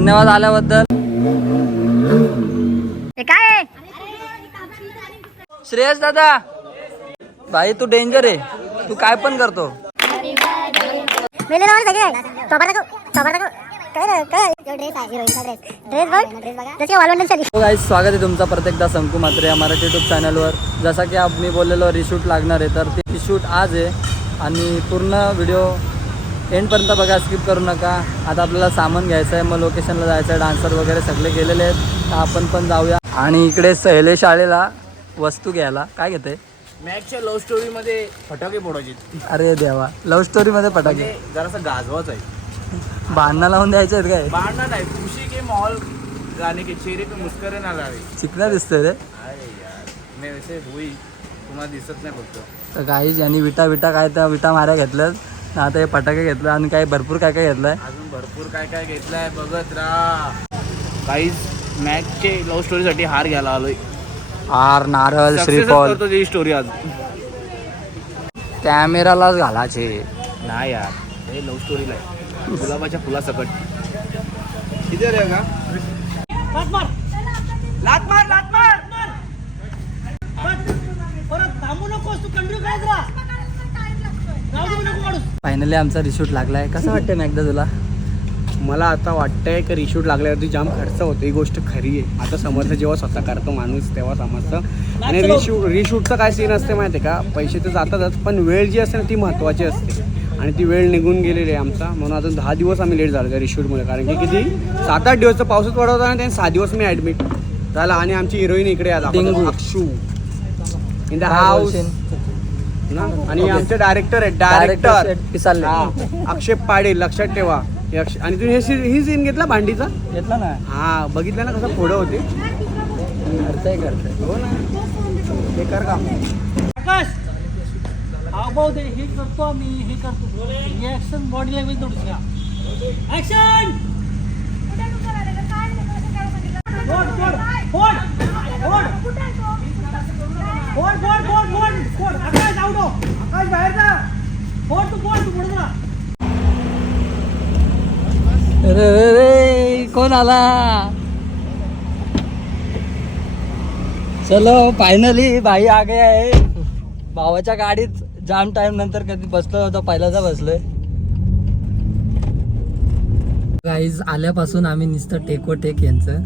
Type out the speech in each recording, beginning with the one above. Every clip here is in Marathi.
धन्यवाद आल्याबद्दल. काय? श्रेयस दादा भाई तू डेंजर आहे. तू काय पण करतो. मेले नाव सगळे टॉपर टाकू टॉपर टाकू काय रे काय जो ड्रेस आहे हिरोईनचा ड्रेस ड्रेस बघ. ड्रेस बघा त्याची वालवंडन चाली गाईज स्वागत आहे तुमचं प्रत्येकदा संकू मात्रे या मराठी यूट्यूब चॅनलवर जसा की मी बोललेलो रिशूट लागणार आहे तर ते शूट आज आहे. आणि पूर्ण व्हिडिओ एंडपर्यंत बघा स्किप करू नका. आता आपल्याला सामान घ्यायचं आहे मग लोकेशनला जायचं आहे डान्सर वगैरे सगळे गेलेले आहेत. आपण पण जाऊया. आणि इकडे सहेले शाळेला वस्तू घ्यायला. काय घेते मॅचच्या लव्ह स्टोरी मध्ये फटाके फोडायचे. अरे देवा. लव्ह स्टोरीमध्ये फटाके. म्हणजे जरासा गाजवाच आहे. भांडणं लावून द्यायचे आहेत काय? बाणा नाही खुशी के मॉल गाने के चेहरे पे मुस्करे ना लावे. चिकना दिसतंय रे. मी वैसे हुई तुम्हाला दिसत नाही फक्त. तर काही यांनी विटा विटा काय त्या विटा माऱ्या घेतल्यात. आता हे फटाके घेतलं आणि काय भरपूर काय काय घेतलंय? अजून भरपूर काय काय घेतलंय बघत राहा. काहीच मॅचचे लव्ह स्टोरीसाठी हार घ्यायला आलोय. आर नारळ करतो ती स्टोरी आज. कॅमेरालाच घालायचे. नाही यार हे लव्ह स्टोरीला आहे. गुलाबाच्या फुलासकट. किती रे का? फायनली आमचा रिशूट लागलाय. कसं वाटतं एकदा तुला? मला आता वाटतंय की रिशूट लागल्यावरती जाम खर्च होतो. ही गोष्ट खरी आहे. आता समजतं जेव्हा स्वतः करतो माणूस तेव्हा समजतं आणि रिशूट रिशूटचं काय सीन असते माहिती आहे का? पैसे तर जातातच पण वेळ जी असते ना ती महत्त्वाची असते. आणि ती वेळ निघून गेलेली आहे आमचा. म्हणून अजून दहा दिवस आम्ही लेट झालो त्या रिशूटमुळे कारण की किती? सात आठ दिवस तर पावसात पडत होता आणि त्यांनी सहा दिवस मी ॲडमिट झाला आणि आमची हिरोईन इकडे डिंगू. अक्षू. In the house? ना? हो, हो. आणि आमचे डायरेक्टर आहेत डायरेक्टर पिसाल अक्षय पाडे लक्षात ठेवा. आणि तुम्ही हे सीन ही सीन घेतला भांडीचा? घेतला ना. हा बघितलं ना कसं फोडं होते. करताय करताय. हो ना. हे कर का आकाश दे हे करतो आम्ही हे करतो. रिॲक्शन बॉडी लँग्वेज थोडीस घ्या. ऍक्शन फोड फोड. अरे अरे, कोण आला? चलो फायनली भाई आगे आहे. भावाच्या गाडीत जाम टाइम नंतर कधी बसलो होतो पहिल्याचा बसलोय. गाईज आल्यापासून आम्ही नुसतं टेको टेक यांचं.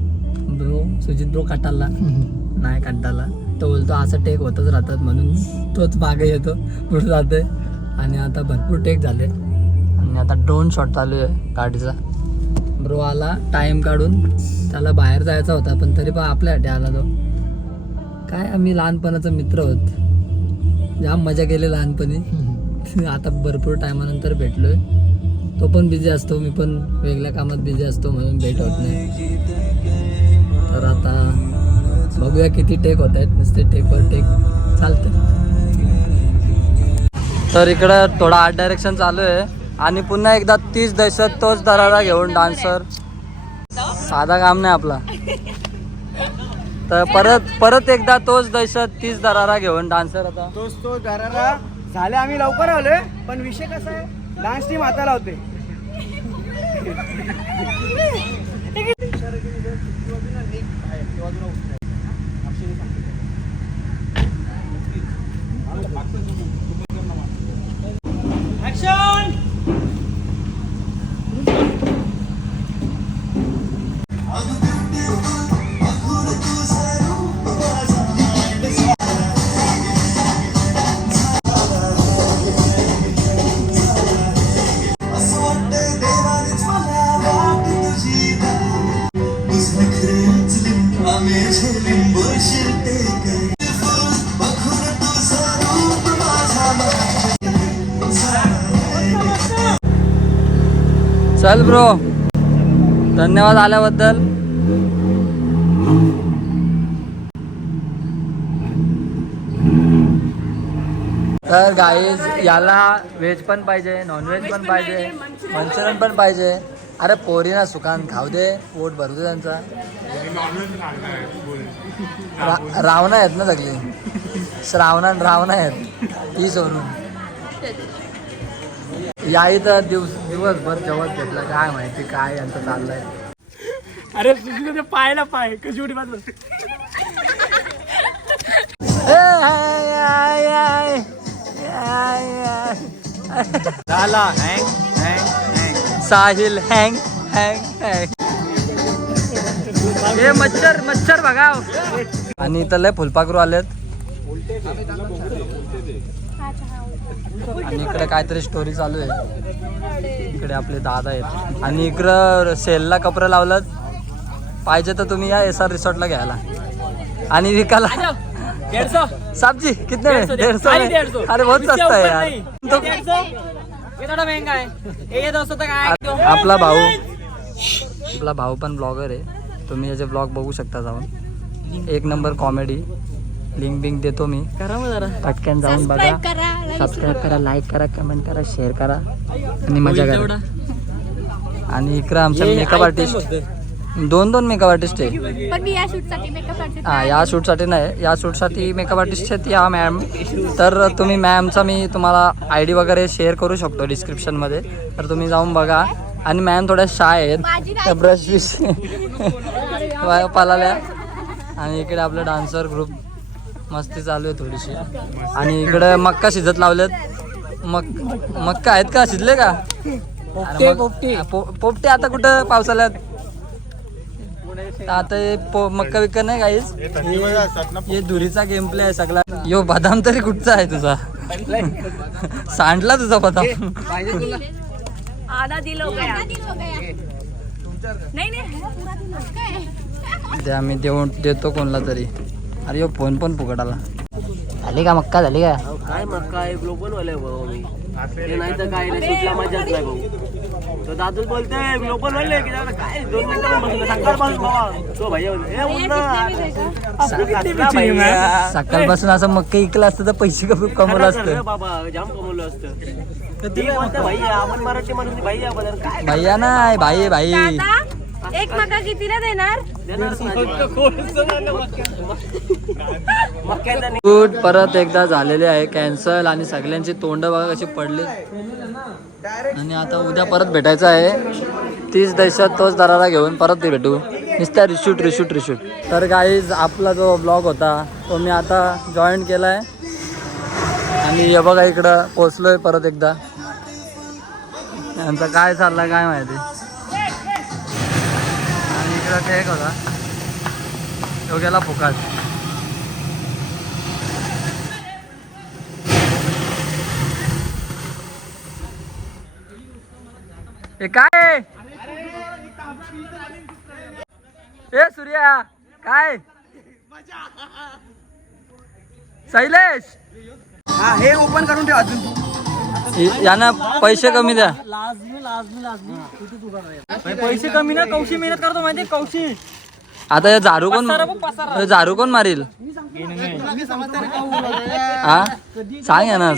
ब्रो सुजित ब्रो कटाला नाही काटाला तो बोलतो असं टेक होतच राहतात म्हणून तोच मागे येतो पुढे जातोय. आणि आता भरपूर टेक झाले. आणि आता ड्रोन शॉट चालू आहे गाडीचा. ब्रो आला टाइम काढून. त्याला बाहेर जायचा होता पण तरी पण आपल्यासाठी आला तो. काय आम्ही लहानपणाचा मित्र होत. जाम मजा केली लहानपणी. आता भरपूर टायमानंतर भेटलोय. तो पण बिझी असतो मी पण वेगळ्या कामात बिझी असतो म्हणून भेट होत नाही. तर आता बघूया किती टेक होत आहेत नुसते टेक तर इकडं थोडा आर्ट डायरेक्शन चालू आहे. आणि पुन्हा एकदा तीच दहशत तोच दरारा घेऊन डान्सर साधा काम नाही आपला. तर परत परत एकदा तोच दहशत तीच दरारा घेऊन डान्सर आता. तोच तो दरारा. झाले आम्ही लवकर आलोय पण विषय कसा आहे? डान्स टीम आता लावते. 笑 चल ब्रो. धन्यवाद आल्याबद्दल. तर गाईज याला व्हेज पण पाहिजे नॉनव्हेज पण पाहिजे मंचुरियन पण पाहिजे. अरे पोरीना सुकान खाऊ दे पोट भरू दे त्यांचा. रावणा आहेत ना सगळी. श्रावणा आणि आहेत. ती सोडून. या इथं दिवस दिवसभर जेवत घेतलं. काय माहिती काय यांचं चाललंय. अरे सुजित पाय ना पाय कशी उडी बाजू झाला hang hang hang. Sahil hang hang hang. हे मच्छर मच्छर बघा आणि इथं लय फुलपाखरू आलेत. आणि इकडे काहीतरी स्टोरी चालू आहे. इकडे आपले दादा आहेत. आणि इकडं सेलला कपडे लावलं पाहिजे तर तुम्ही या एस आर रिसॉर्टला घ्यायला. आणि विकायला साहब जी कितने में डेढ़ सौ में? अरे बहुत सस्ता है यार. तो आपला भाऊ. आपला भाऊ पण ब्लॉगर आहे. तुम्ही याचे ब्लॉग बघू शकता जाऊन. एक नंबर कॉमेडी लिंक बिंक देतो मी. पटकन जाऊन बघा. सबस्क्राईब करा लाईक करा कमेंट करा शेअर करा. आणि मजा करा. आणि इकडं आमच्या मेकअप आर्टिस्ट दोन दोन मेकअप आर्टिस्ट आहे. पण मी या शूटसाठी मेकअप आर्टिस्ट हा या शूटसाठी नाही. या शूटसाठी मेकअप आर्टिस्ट आहेत या मॅम तर तुम्ही मॅमचा मी तुम्हाला आय डी वगैरे शेअर करू शकतो डिस्क्रिप्शनमध्ये तर तुम्ही जाऊन बघा. आणि मॅम थोड्या शाय आहेत. त्या ब्रश विश वाया पालाल्या. आणि इकडे आपलं डान्सर ग्रुप मस्ती चालू आहे थोडीशी. आणि इकडे मक्का शिजत लावलेत. मक मक्का आहेत का? शिजले का? अरे मग- पो- पोपटे आता कुठं पावसाळ्यात? आता हे पो- मक्का विक्का नाही काहीच हे धुरीचा गेम प्ले आहे सगळा. यो बदाम तरी कुठचा आहे तुझा? सांडला तुझा बदाम. आधा दिल हो गया नहीं नहीं. द्या मी देऊन देतो कोणला तरी. अरे यो फोन पण फुकट आला झाली का मक्का झाली का? काय मग काय ग्लोबल वाले भाऊ मी ते नाही तर काय नाही सुटला मजाच नाही भाऊ. तर दादूच बोलते ग्लोबल वाले की जरा काय? दोन मिनिटं बसून सकाळपासून बाबा तो भैया बोलले, "ए, उन्हा." सकाळचा भैया. सकाळपासून असं मक्का इकलं असतं तर पैसे कमी कमवलं असतं. बाबा जाम कमवलं असतं. ते भैया आपण मराठी माणूस भैया बदल काय भैया नाही भाई भाई. दादा? एक मका कितीला देणार? शूट परत एकदा झालेले आहे कॅन्सल आणि सगळ्यांची तोंड बघा कशी पडले. आणि आता उद्या परत भेटायचं आहे. तीस दहशत तोच दराला घेऊन परत ते भेटू. नुसत्या रिशूट रिशूट रिशूट तर गाईज आपला जो ब्लॉग होता तो मी आता जॉईन केला आहे आणि हे बघा इकडं पोचलोय परत एकदा. यांचं काय चाललं काय माहिती? जाते इकडं बघा योग्याला होता फुकाट. हे काय? ए सूर्या काय? शैलेश! हा हे ओपन करून ठेव अजून तू. यांना पैसे कमी द्या. लाजमी लाजमी लाजमी. पैसे कमी ना कौशी मेहनत करतो माहिती कौशी? आता हे झाडू कोण हे झाडू कोण मारील हा सांग या ना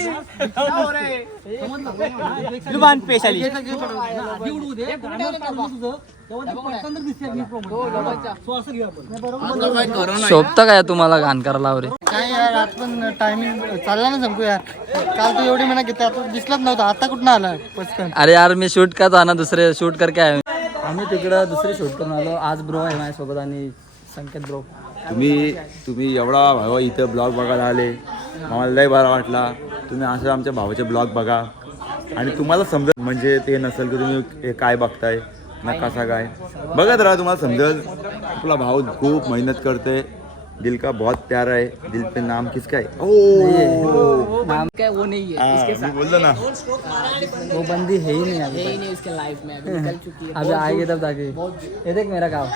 शोभतं काय तुम्हाला घाण करायला लावरे काय यार आज पण टायमिंग चालला ना संपू यार काल तू एवढी मेहनत घेते आता दिसलाच नव्हता आता कुठं आला पचकन अरे यार मी शूट का जाणार दुसरे शूट करके आहे आम्ही तिकडं दुसरे शूट करून आलो. आज ब्रो आहे माझ्यासोबत आणि संकेत ब्रो. तुम्ही तुम्ही एवढा भावा इथं ब्लॉग बघायला आले. आम्हाला लय बरा वाटला. तुम्ही असं आमच्या भावाचे ब्लॉग बघा. आणि तुम्हाला समजत म्हणजे ते नसेल की तुम्ही काय बघताय ना कसा काय. बघत राहा तुम्हाला समजेल. आपला भाऊ खूप मेहनत करते दिल का बहुत प्यारा है दिल पे नाम किसका है? ओ! नाम क्या वो नहीं है हाँ, मी बोललो ना। वो बंदी है ही नहीं अभी है ही नहीं उसके लाइफ में अभी निकल चुकी है। अभी आएगी तब ताकि ये देख मेरा गाँव।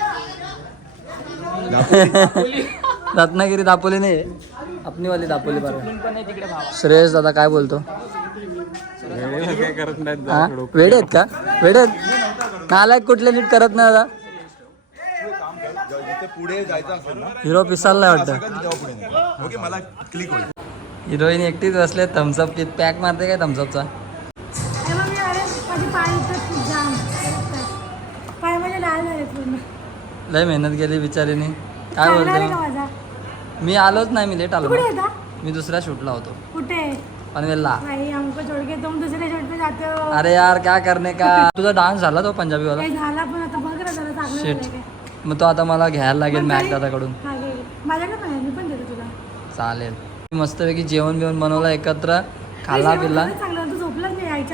रत्नागिरी दापोली नाही आहे. अपनी वाली दापोली बरं श्रेयस दादा काय बोलतो? हा? वेडे आहेत का? वेडे आहेत? नालायक कुठले नीट करत नाही दादा? पुढे जायचं असेल ना हिरो पिसालला वाटतं. तेव्हा पुढे नाही. ओके मला क्लिक होईल. हिरोईन एकटीच बसले थम्सअप पॅक मारते काय थम्सअपचा माझे पाय इथं जाम पाय माझे लाल झाले पूर्ण. लय मेहनत केली बिचारीने. काय का बोलतो? माझा? मी आलोच नाही मी लेट आलो कुठे होता? मी दुसऱ्या शूटला होतो. कुठे? पनवेलला. भाई हमको छोड़ के तुम दूसरे शूट पे जाते. हो अरे यार क्या करने का? तुझा डान्स झाला तो पंजाबी वाला काही झाला पण आता बघ ना जरा चांगलं Shit. झालं काय. मग तो आता मला घ्यायला लागेल मॅक दादाकडून चालेल. मस्तपैकी जेवण बिवण बनवलं एकत्र खाल्ला पिल्ला.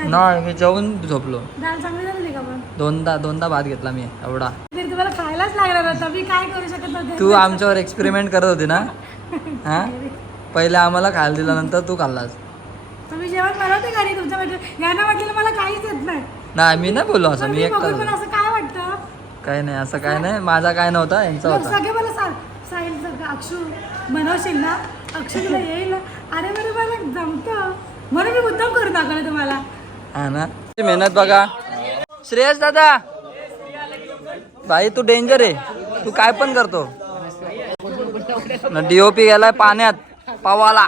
नाही मी जेवून झोपलो. दोनदा दोनदा भात घेतला मी एवढा. तरी तुम्हाला खायलाच लागणार होता मी काय करू शकत नव्हते. तू आमच्यावर एक्सपेरिमेंट करत होती ना? हा? पहिले आम्हाला खायला दिल्यानंतर तू खाल्लास. तुम्ही जेवण बनवते घरी तुमच्या मला काहीच येत नाही. मी नाही बोललो असं मी मी एकटा बघून पण असं काय नाही असं काय नाही. माझा काय नव्हता यांचा होता. सगळे मला सांग साहिल अक्षू बनवशील ना? येईल अरे बरे मला जमतं. म्हणून मी मुद्दाम करून दाखवलं तुम्हाला. हा ना? ती मेहनत बघा. श्रेयस दादा. भाई तू डेंजर आहे. तू काय पण करतो. डीओपी गेलाय पाण्यात पावाला.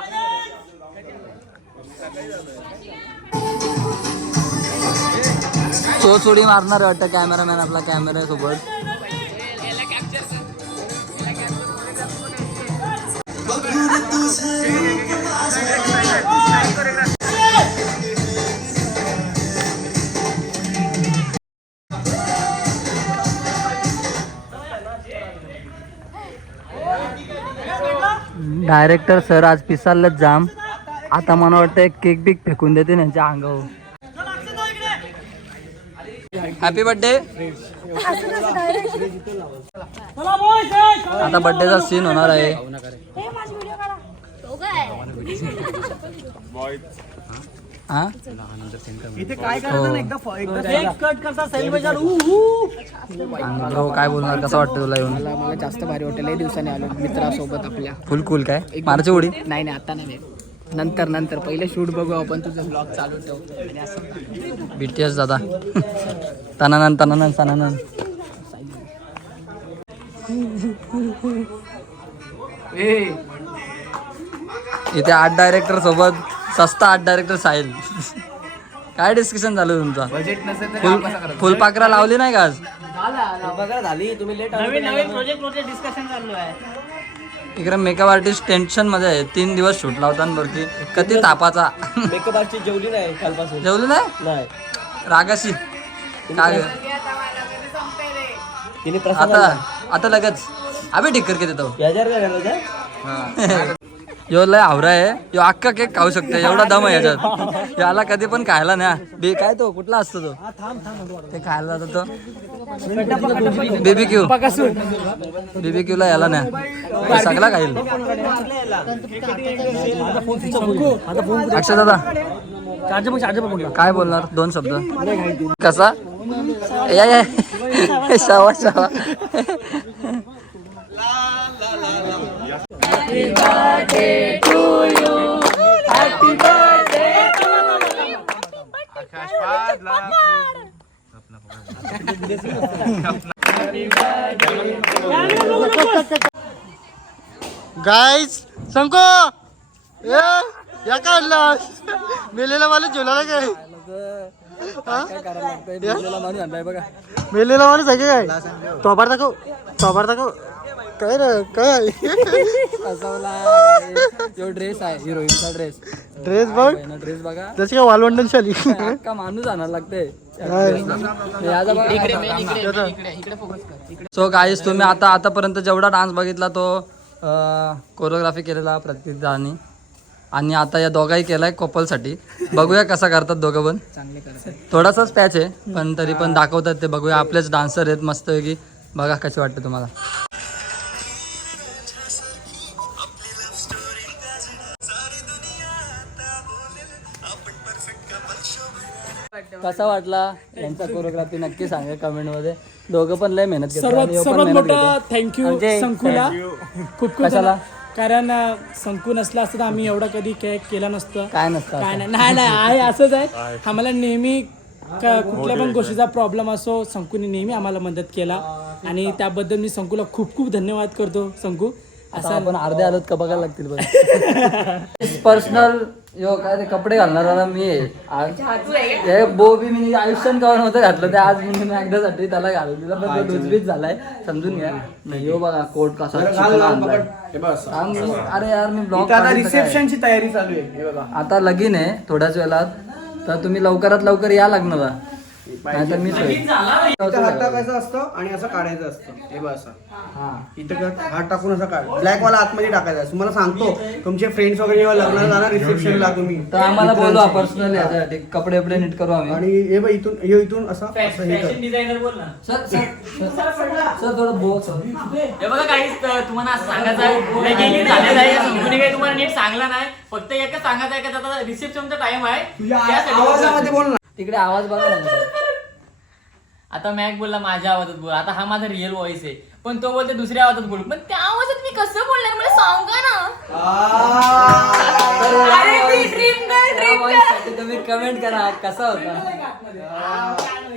चोच उडी मारणार वाटतं कॅमेरामॅन आपला कॅमेरा सोबत. डायरेक्टर सर आज पिसालच जाम. आता मला वाटतं एक केक बिक फेकून देते त्यांच्या अंगावर. हॅपी बर्थडे आता बर्थडेचा सीन होणार आहे. हा? इथे काय बोलणार? कसं वाटतं तुला येऊन? मला जास्त भारी वाटेल दिवसाने आलो. मित्रासोबत आपल्या. फुल कूल काय? मारची उडी? नाही नाही आता नाही. नंतर नंतर. पहिले शूट बघू आपण तुझं ब्लॉग चालू ठेव. आणि असं. बीटीएस दादा. तनानन तनानन तनानन. इथे आठ डायरेक्टर सोबत सस्ता आठ डायरेक्टर साहिल. काय डिस्कशन झालं तुमचा? बजेट नसेल तर फुल फुलपाखरा लावली नाही का आज? बघा झाली. तुम्ही लेट नवीन नवीन प्रोजेक्ट डिस्कशन चालू आहे. इकडे मेकअप आर्टिस्ट टेन्शनमध्ये आहे. तीन दिवस शूट लावतांवरती कधी तापाचा. मेकअप आर्टिस्ट जेवली नाही कालपासून. जेवली नाही? रागाशी. काय आता आता लगेच. अबे ढिक्कर किती तो? याच्यावर काय करायचं यो लय आवरा आहे. यो अख्खा केक खाऊ शकतो. एवढा दम आहे याच्यात. याला कधी पण खायला ना बे काय तो? कुठला असतो तो? ते खायला जातो तो. बेबी क्यू बेबी क्यू ला याला ना सगळा खाईल. अक्षय दादा काय बोलणार? दोन शब्द. कसा? या या शावा शावा. गाईज संको ए या काढला मेलेला माणूस जेवला काय? मेलेला माणूस आहे का काय? टॉपर दाखव. टॉपर दाखव. काय रे काय? जो ड्रेस आहे हिरोईनचा ड्रेस ड्रेस बघ. ड्रेस बघा. त्याची काय वालवंडन शाली का माणूस आणायला लागते सो गाईस तुम्ही आता आतापर्यंत जेवढा डान्स बघितला तो कोरिओग्राफी केलेला प्रत्येक आणि आता या दोघाही केलाय कपलसाठी. बघूया कसा करतात दोघं पण. थोडासाच पॅच आहे पण तरी पण दाखवतात ते. बघूया आपलेच डान्सर आहेत. मस्त की बघा कशी वाटते तुम्हाला. कसा वाटला? यांचा कोरिओग्राफी नक्की सांगा कमेंटमध्ये. दोघं पण लय मेहनत सर्वात मोठा. थँक्यू म्हणजे- संकुला. खूप खूप कशाला? धन्यवाद. कारण अं, संकू नसला असतं तर आम्ही एवढा कधी केक केला नसतं. काय नसतं काय नाही. नाही नाही आहे असंच आहे. आम्हाला नेहमी क- कुठल्या पण गोष्टीचा प्रॉब्लेम असो संकूने नेहमी आम्हाला मदत केला. आणि त्याबद्दल मी संकूला खूप खूप धन्यवाद करतो संकू. आता आपण अर्धे आलोत का बघायला लागतील पर्सनल यो काय ते कपडे घालणारा मी. आहे. आज- हे बो बी मी आयुष्यात कवा नव्हतं घातलं. ते आज मी एकदासाठी त्याला घालून दिला. पण तो डुजबीज झालाय. समजून घ्या. नाही यो बघा कोट कसा चिकन आणलाय. हा, मी- अरे यार मी ब्लॉग आता रिसेप्शनची तयारी चालू आहे. हे बघा. आता लगीन आहे थोड्याच वेळात. तर तुम्ही लवकरात लवकर या लग्नाला. नाहीतर मी इथं हात असतं आणि असं काढायचं असतं. हे बघ असं. इथं का- हात टाकून असं काढ. ब्लॅक वाला आतमध्ये टाकायचा असं तुम्हाला सांगतो तुमचे फ्रेंड्स वगैरे जेव्हा लग्नाला जाणार रिसेप्शनला तुम्ही तर आम्हाला बोलवा पर्सनली याच्यासाठी. कपडे बिपडे नीट करू आम्ही. आणि हे बघ इथून हे इथून असं असं हे कर. डिझायनर बोल ना. सर सर सर थोडं सर. हे बघा काही तुम्हाला असं सांगायचं आहे. झालेलं काही तुम्हाला नीट सांगला नाही. फक्त एकच सांगायचं आहे की आता रिसेप्शनचा टाइम आहे. तुझ्या त्यासाठी आवाजामध्ये बोल ना. तिकडे आवाज बघा ना आता मॅक बोलला माझ्या आवाजात बोल. आता हा माझा रिअल व्हॉइस आहे. पण तो बोलते दुसऱ्या आवाजात बोल. पण त्या आवाजात मी कसं बोलणार? मला सांगा ना? त्यासाठी तुम्ही कमेंट करा कसा होता?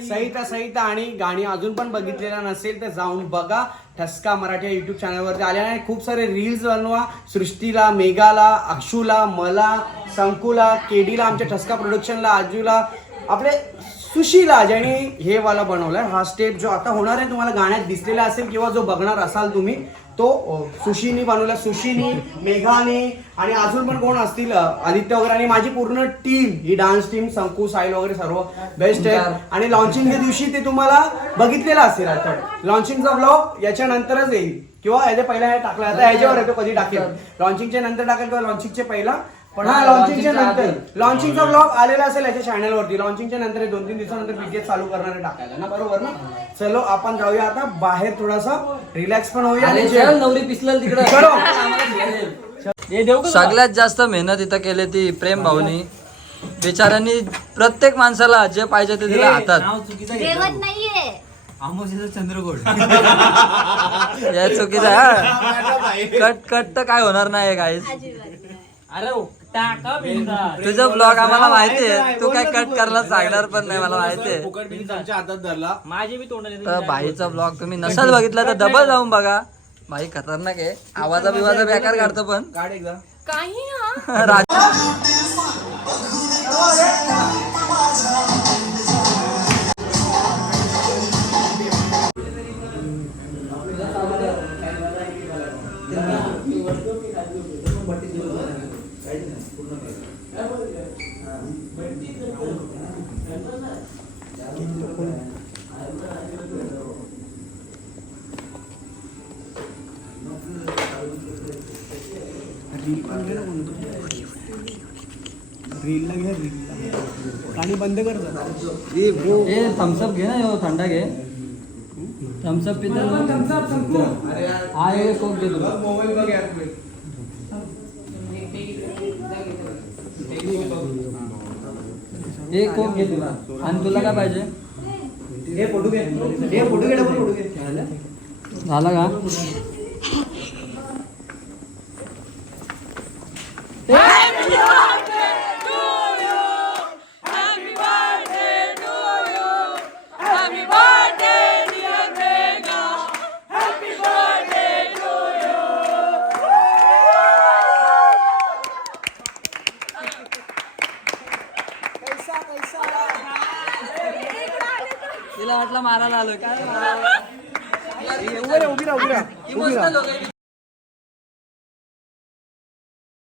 सहित सहित आणि गाणी अजून पण बघितलेला नसेल तर जाऊन बघा. ठसका मराठी युट्यूब चॅनलवरती आले आणि खूप सारे रील्स बनवा. सृष्टीला मेघाला अक्षूला मला संकुला केडीला आमच्या ठसका प्रोडक्शनला आजूला आपले सुशीला ज्याने हे वाला बनवलाय. हा स्टेप जो आता होणार आहे तुम्हाला गाण्यात दिसलेला असेल किंवा जो बघणार असाल तुम्ही तो सुशीनी बनवला सुशीनी मेघाने आणि अजून पण कोण असतील? आदित्य वगैरे आणि माझी पूर्ण टीम ही डान्स टीम संकू साईल वगैरे सर्व बेस्ट आहे आणि लॉन्चिंगच्या दिवशी ते तुम्हाला बघितलेलं असेल आता. लॉन्चिंगचा ब्लॉग याच्या नंतरच येईल. किंवा याच्या पहिला टाकला. आता याच्यावर आहे तो कधी टाकेल. लॉन्चिंगच्या नंतर टाकेल किंवा लॉन्चिंगच्या पहिला. हा हा, लॉन्चिंगच्या नंतर. लॉन्चिंगचा ब्लॉग आलेला असेल याच्या चॅनलवरती लॉन्चिंगच्या नंतर दोन तीन दिवसानंतर बीटीएस चालू करणार आहे टाकायला. ना बरोबर ना? चलो आपण जाऊया आता. बाहेर थोडासा रिलॅक्स पण होऊया. नवरी पिसलेल तिकडे. सगळ्यात जास्त मेहनत इथं केली ती प्रेम भाऊनी. बिचाऱ्यांनी प्रत्येक माणसाला जे पाहिजे ते दिलं हातात. चुकीचं. कट कट तर काय होणार नाही गाईस अरे टाका बिनधास्त. तुझं ब्लॉग आम्हाला माहिती आहे. तू काय कट करायला सांगणार पण नाही मला माहिती आहे. फुकट बिन आमच्या हातात धरला. माझे बी तोंडाने तर भाईचा ब्लॉग तुम्ही नसाल बघितला तर डबल जाऊन बघा. भाई खतरनाक आहे. आवाजा बिवाजा बेकार काढतो पण. काढ एकदा. काही हा. राज- रीलला घे रीलला. गाणी बंद कर. ए थम्सअप घे ना यो थंडा घे. थम्सअप पिता. हा हे कोक घे तुला. मोबाईल बघ यार प्लीज. हे कोक घे तुला आणि तुला काय पाहिजे? हे फोटो घे. हे फोटो घे डबल फोटो घे. झाला का? इमोशनल हो गई